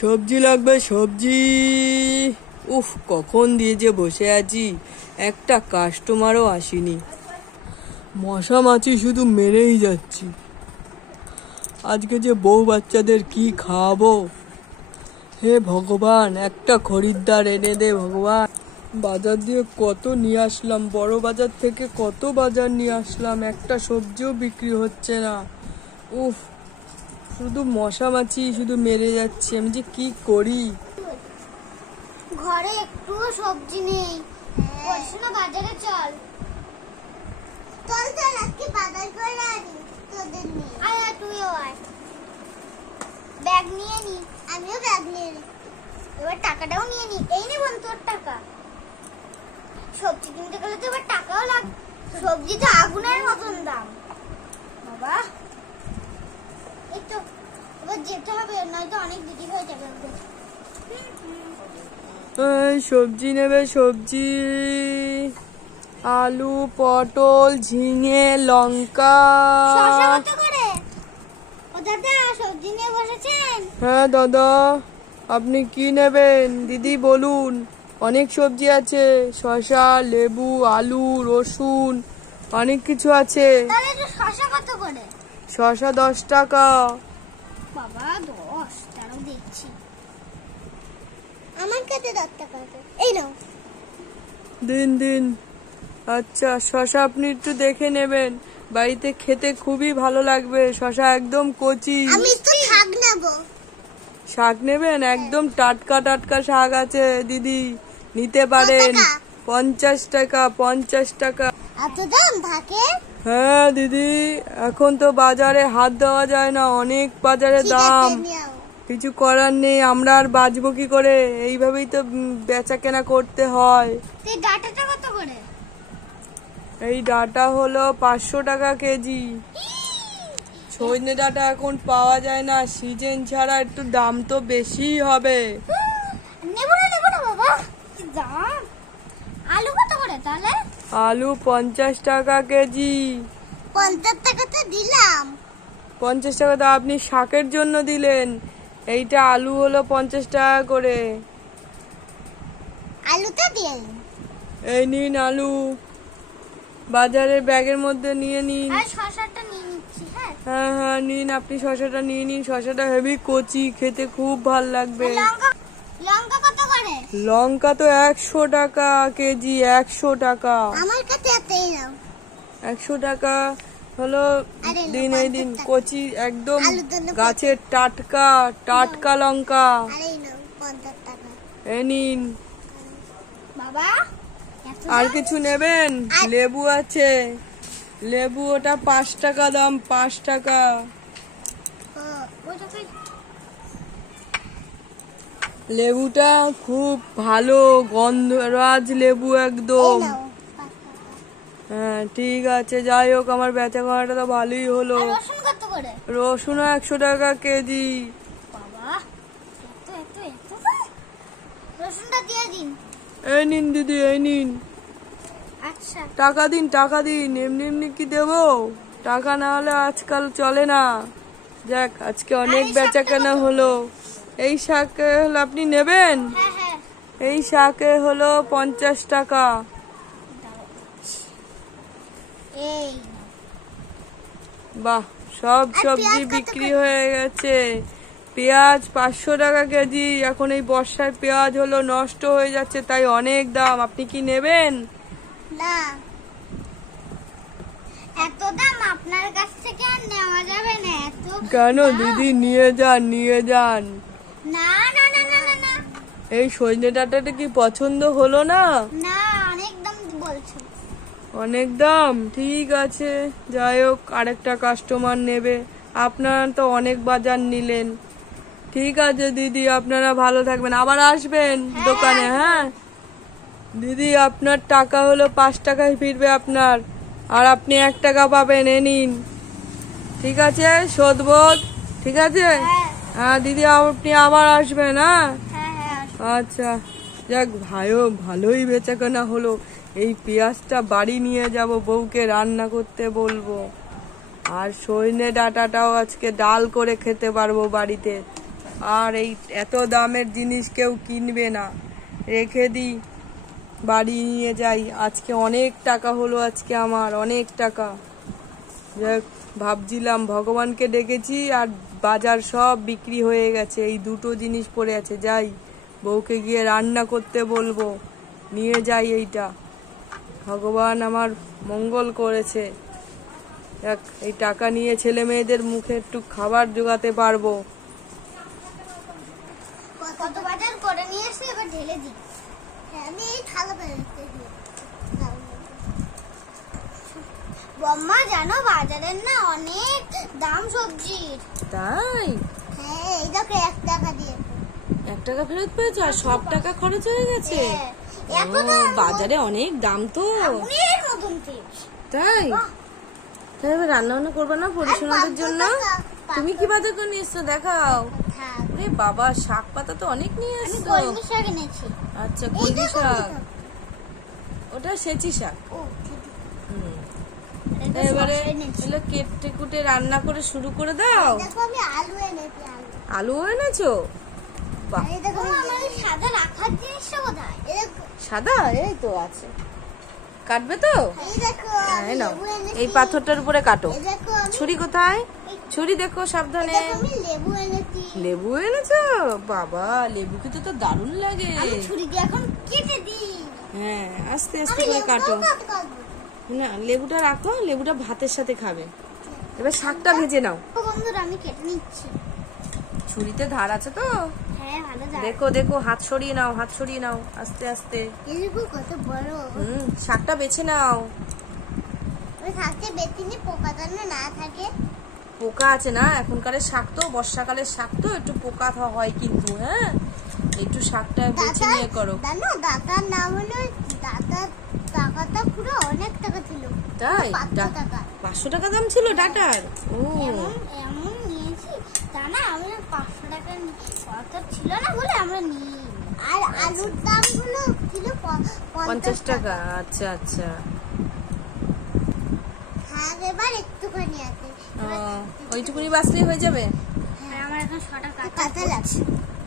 সবজি লাগবে, সবজি। উফ, কখন দিয়ে যে বসে আছি, একটা কাস্টমারও আসেনি। মশা মাছি শুধু মেরেই যাচ্ছি। আজকে যে বউ বাচ্চাদের কি খাওয়াবো, হে ভগবান, একটা খরিদ্দার এনে দে ভগবান। বাজার দিয়ে কত নিয়ে আসলাম, বড় বাজার থেকে কত বাজার নিয়ে আসলাম, একটা সবজিও বিক্রি হচ্ছে না। উফ, শুধু মশা মাছি শুধু মেরে যাচ্ছে। আমি যে কি করি। ঘরে একটু সবজি নেই, না বাজারে চল। চল চল, আজকে বাজার করে আনি তোদের নিয়ে। আয় আয়, তুইও আয়। ব্যাগ নিয়ে নি। আমিও ব্যাগ নিয়ে নি। এবার টাকাটাও নিয়ে নি। এই নে বোন, তোর টাকা। সবজি কিনতে গেলে তো এবার টাকাও লাগবে। সবজি তো আগুনের মতন দাম বাবা। এই তো এবার যেতে হবে, নয়তো অনেক দেরি হয়ে যাবে আমাদের। সবজি নেবে, সবজি, আলু, পটল, ঝিঙে, লঙ্কা। কত করে? ও দাদা, সবজি নিয়ে বসেছেন? হ্যাঁ দাদা, আপনি কি নেবেন দিদি বলুন। অনেক সবজি আছে, শসা, লেবু, আলু, রসুন, অনেক কিছু আছে। তাহলে শসা কত করে? শসা 10 টাকা। বাবা 10, তারও দেখছি। আমার কাছে 10 টাকা আছে, এই নাও। দিন দিন। আচ্ছা, শসা আপনি একটু দেখে নেবেন, বাড়িতে খেতে খুবই ভালো লাগবে। শসা একদম কচি। আমি তো শাক নেব। শাক নেবেন? একদম টাটকা টাটকা শাক আছে দিদি, নিতে পারেন। 50 টাকা, 50 টাকা। এত দাম থাকে? হ্যাঁ দিদি, এখন তো বাজারে হাত দেওয়া যায় না, অনেক বাজারে দাম। কিছু করার নেই, আমরা আর বাঁচবো কি করে, এইভাবেই তো বেচা কেনা করতে হয়। এই ডাঁটাটা কত করে? এই ডাঁটা হলো 500 টাকা কেজি। সজনে ডাঁটা এখন পাওয়া যায় না, সিজন ছাড়া একটু দাম তো বেশি হবে। নেব না বাবা, কি দাম। আলু কত করে তাহলে? আলু 50 টাকা কেজি। 50 টাকা তো দিলাম। 50 টাকা তো আপনি শাকের জন্য দিলেন, এইটা আলু হলো 50 টাকা করে। আলুটা দিয়ে এই নিন আলু, বাজারের ব্যাগের মধ্যে নিয়ে নিন। আর শসাটা নিয়ে নিচ্ছি। হ্যাঁ হ্যাঁ নিন, আপনি শসাটা নিয়ে নিন। শসাটা হেভি কচি, খেতে খুব ভাল লাগবে। লঙ্কা কত করে? লঙ্কা তো 100 টাকা কেজি, 100 টাকা। আমার কাছে এতই নাও। 100 টাকা হলো। দিন, এই দিন কচি একদম গাছের টাটকা টাটকা লঙ্কা। এই নিন। বাবা, আর কিছু নেবেন? লেবু আছে, লেবু ওটা 5 টাকা দাম, 5 টাকা। লেবুটা খুব ভালো, গন্ধরাজ লেবু একদম। হ্যাঁ ঠিক আছে, যাই হোক, আমার বেচা কেনাটা তো ভালোই হলো। রসুনও 100 টাকা কেজি। এই নিন দিদি, এই নিন। টাকা দিন, টাকা দিন। এমনি এমনি কি দেবো, টাকা না হলে আজকাল চলে না। যাক, আজকে অনেক বেচা কেনা হলো। এই শাক হলো, আপনি নেবেন? এই শাকে হলো 50 টাকা। বাহ, সব সবজি বিক্রি হয়ে গেছে। পেঁয়াজ 500 টাকা কেজি। এখন এই বর্ষায় পেঁয়াজ হলো নষ্ট হয়ে যাচ্ছে, তাই অনেক দাম। আপনি কি নেবেন? না, এত দাম আপনার কাছ থেকে আর নেওয়া যাবে না। এত কেন দিদি, নিয়ে যান, নিয়ে যান। না না না না না। এই সজনে ডাঁটাটা কি পছন্দ হলো না? না, অনেক দাম বলছো। অনেক দাম, ঠিক আছে, যাই হোক, আরেকটা কাস্টমার নেবে। আপনারা তো অনেক বাজার নিলেন। ঠিক আছে দিদি, আপনারা ভালো থাকবেন, আবার আসবেন দোকানে। হ্যাঁ দিদি, আপনার টাকা হলো 5 টাকায় ফিরবে আপনার, আর আপনি 1 টাকা পাবেন। এ নিন। ঠিক আছে, শোধবোধ। ঠিক আছে। হ্যাঁ দিদি, আপনি আবার আসবেন। হ্যাঁ আচ্ছা, যাক ভাইও, ভালোই বেচাকেনা হলো। এই পেঁয়াজটা বাড়ি নিয়ে যাব, বউকে রান্না করতে বলবো। আর সজনে ডাঁটাটাও আজকে ডাল করে খেতে পারবো বাড়িতে। আর এই এত দামের জিনিস কেউ কিনবে না, রেখে দিই, বাড়ি নিয়ে যাই। আজকে অনেক টাকা হলো, আজকে আমার অনেক টাকা। যাক, ভাবছিলাম ভগবানকে ডেকেছি আর বাজার সব বিক্রি হয়ে গেছে, এই দুটো জিনিস পড়ে আছে। যাই, বউকে গিয়ে রান্না করতে বলবো, নিয়ে যাই এইটা। ভগবান আমার মঙ্গল করেছে। যাক, এই টাকা নিয়ে ছেলে মেয়েদের মুখে একটু খাবার জোগাতে পারবো। কত বাজার করে নিয়ে এসে এবার ঢেলে দিই। আমি এই থালা বেরোতে দিই। বম্মা জানো বাজারের না অনেক দাম সবজির। তাই? হ্যাঁ, এই দেখো 1 টাকা দিয়ে। 1 টাকা ফেরত পেয়েছো আর সব টাকা খরচ হয়ে গেছে? বাজারে অনেক দাম তো। তাই? তাই এবার রান্না বান্না করবে না পরিশোনাদের জন্য? তুমি কি বাজার করে নিয়ে এসছো দেখাও। আরে বাবা, শাক পাতা তো অনেক নিয়ে এসছো। কলমি শাক এনেছি। আচ্ছা, কলমি শাক, ওটা সেচি শাক। এবারে এগুলো কেটে কুটে রান্না করে শুরু করে দাও। দেখো আমি আলু এনেছি। আলু এনেছো? বাহ, এই দেখো আমার সাদা রাখার জিনিসটা কোথায়? সাদা এই তো আছে, কাটবে তো? এই দেখো এই নাও, এই পাথরটার উপরে কাটো। এই দেখো ছুরি কোথায়? ছুরি দেখো, সাবধানে। আমি লেবু এনেছি। লেবু এনেছো? বাবা, লেবু খেতে তো দারুণ লাগে। আমি ছুরি দিয়ে এখন কেটে দিই। হ্যাঁ, আস্তে আস্তে করে কাটো। না, লেবুটা রাখো, লেবুটা ভাতের সাথে খাবে। এবার শাকটা ভেজে নাও। বন্ধুরা আমি কেটে নিচ্ছি। ছুরিতে ধার আছে তো? হ্যাঁ, ভালো ধার। দেখো দেখো, হাত সরিয়ে নাও, হাত সরিয়ে নাও, আস্তে আস্তে। এই দেখো কত বড়। শাকটা বেছে নাও। ওই শাকটা বেছে নি, পোকা যেন না থাকে। পোকা আছে না? এখনকার শাক তো, বর্ষাকালের শাক তো একটু পোকা হয় কিন্তু। হ্যাঁ, একটু শাকটা বেছে নিয়ে করো। জানো দাতার নাম হলো দাতার। টাকাটা পুরো অনেক টাকা ছিল। তাই? 500 টাকা। 500 টাকা দাম ছিল ডাটার? ও এমন নিয়েছি তা না, আমি 500 টাকা কত ছিল না বলে আমরা নিই। আর আলুর দাম হলো কিলো 50 টাকা। আচ্ছা আচ্ছা। হ্যাঁ, এবার একটুখানি আছে। ওইটুকুনি বাসলেই হয়ে যাবে? হ্যাঁ, আমার এখন 6টা কাটা লাগছে।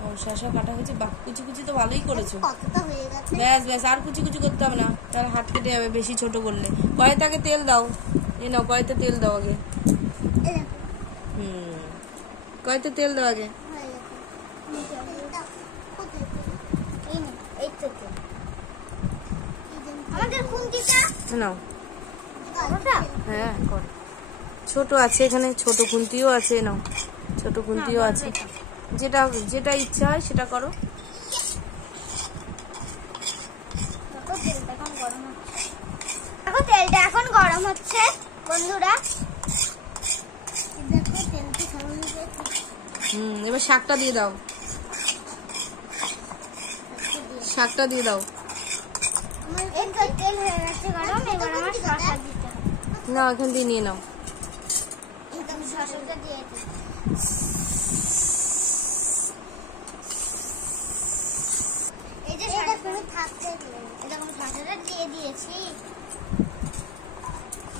ও, শসা কাটা হয়েছে? বাহ, কুচি কুচি তো ভালোই করেছো। কতটা হয়ে গেছে। ব্যাস ব্যাস, আর কুচি কুচি করতে হবে না, তাহলে হাত কেটে যাবে বেশি ছোট করলে। কড়াইতে আগে তেল দাও। এ নাও, কড়াইতে তেল দাও আগে। এই দেখো কড়াইতে তেল দাও আগে। হয়ে গেছে। এই নে, এই তো তেল। আমাদের খুন্তিটা নাও। ওটা হ্যাঁ, কর। ছোট আছে এখানে, ছোট খুন্তিও আছে। নাও, ছোট খুন্তিও আছে। যেটা যেটা ইচ্ছা হয় সেটা করো। তেলটা এখন গরম হচ্ছে বন্ধুরা। এবার শাকটা দিয়ে দাও। শাকটা দিয়ে দাও। তেল হয়ে গেছে গরম, এবার আমার শসা দিতে হবে। না, এখান দিয়ে নিয়ে নাও। শসাটা দিয়ে দিই। এই যে এটা তুমি থাকতে দিলে, এটা আমি শসাটা দিয়ে দিয়েছি।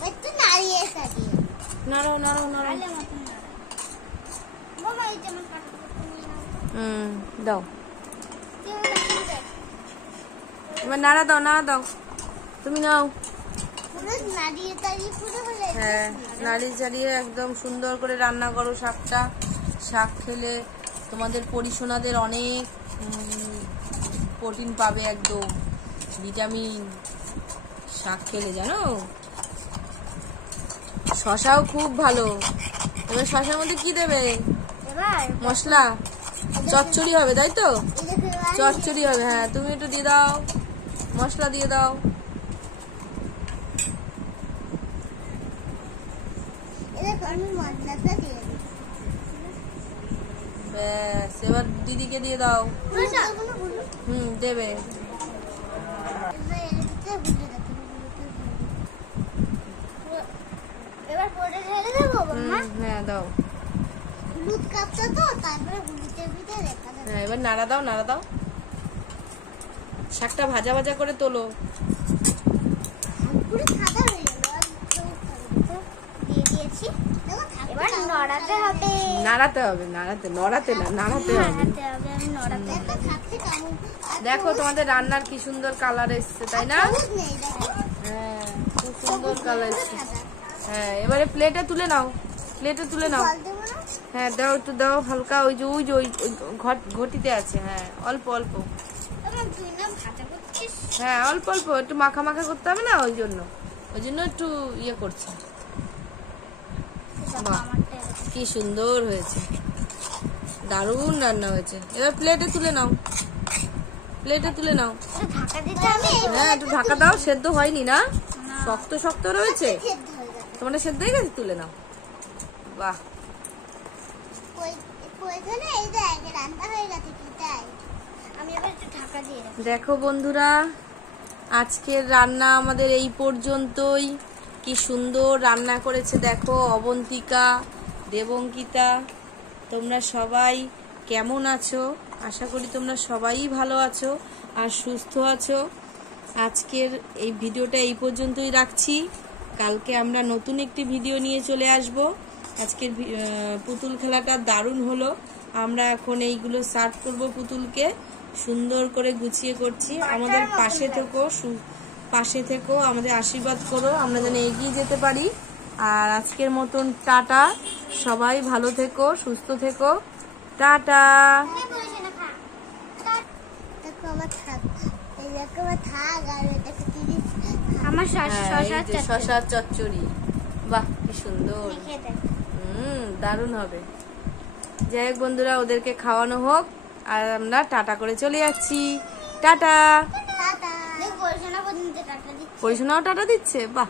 একটু নাড়িয়ে সাজিয়ে নাড়াও নাড়াও নাড়াও। আলে মতন নাড়া। বাবা এই যে আমার কাটাটা তুমি নাও। দাও। কেউ রাখুন দেখ। এবার নাড়া দাও, নাড়া দাও। তুমি নাও। পুরো নাড়িয়ে তাড়িয়ে পুরো হলে। হ্যাঁ, নাড়িয়ে চাড়িয়ে একদম সুন্দর করে রান্না করো শাকটা। শাক খেলে তোমাদের পরিশোনাদের অনেক প্রোটিন পাবে, একদম ভিটামিন শাক খেলে, জানো। শসাও খুব ভালো। এবার শসার মধ্যে কি দেবে? এবার মশলা চচ্চড়ি হবে, তাই তো? চচ্চড়ি হবে। হ্যাঁ, তুমি একটু দিয়ে দাও, মশলা দিয়ে দাও। আমি মশলাটা দিয়ে দিই। ব্যাস, এবার দিদিকে দিয়ে দাও। দেবে। এবার পরে ঢেলে দেবো বাবা। হ্যাঁ, দাও। হলুদ কাপটা তো, তারপরে হলুদের ভিতরে রেখা দেবো। হ্যাঁ, এবার নাড়া দাও, নাড়া দাও। শাকটা ভাজা ভাজা করে তোলো। পুরো সাদা হয়ে গেল। দিয়ে দিয়েছি। এবার নড়াতে হবে। নাড়াতে হবে, নড়াতে না, নাড়াতে হবে। নড়াতে হবে, আমি নড়াতে হবে। দেখো তোমাদের রান্নার কি সুন্দর কালার এসছে, তাই না? হ্যাঁ, খুব সুন্দর কালার এসছে। হ্যাঁ, এবারে প্লেটে তুলে নাও, প্লেটে তুলে নাও। হ্যাঁ দাও, একটু দাও হালকা, ওই যে ওই ঘটিতে আছে। হ্যাঁ, অল্প অল্প। হ্যাঁ, অল্প অল্প, একটু মাখা মাখা করতে হবে না, ওই জন্য একটু ইয়ে করছে। বাহ, কি সুন্দর হয়েছে, দারুণ রান্না হয়েছে। এবার প্লেটে তুলে নাও, প্লেটে তুলে নাও। হ্যাঁ, একটু ঢাকা দাও, সেদ্ধ হয়নি না, শক্ত শক্ত রয়েছে। তোমাদের সেদ্ধ হয়ে গেছে, তুলে নাও। বাহ, দেখো বন্ধুরা, আজকের রান্না আমাদের এই পর্যন্তই। কি সুন্দর রান্না করেছে দেখো অবন্তিকা, দেবঙ্কিতা। তোমরা সবাই কেমন আছো? আশা করি তোমরা সবাই ভালো আছো আর সুস্থ আছো। আজকের এই ভিডিওটা এই পর্যন্তই রাখছি। কালকে আমরা নতুন একটি ভিডিও নিয়ে চলে আসব। আজকের পুতুল খেলাটা দারুণ হলো। আমরা এখন এইগুলো সার্ভ করব, পুতুলকে সুন্দর করে গুছিয়ে করছি। আমাদের পাশে থেকো, আমাদের আশীর্বাদ করো, আমরা যেন এগিয়ে যেতে পারি। আর আজকের মতন টাটা, সবাই ভালো থেকো, সুস্থ থেকো, টাটা। শশার চচ্চড়ি, বাহ কি সুন্দর, দারুণ হবে। যাই হোক বন্ধুরা, ওদেরকে খাওয়ানো হোক আর আমরা টাটা করে চলে যাচ্ছি। টাটা। পরিশোনাও টাটা দিচ্ছে, বাহ।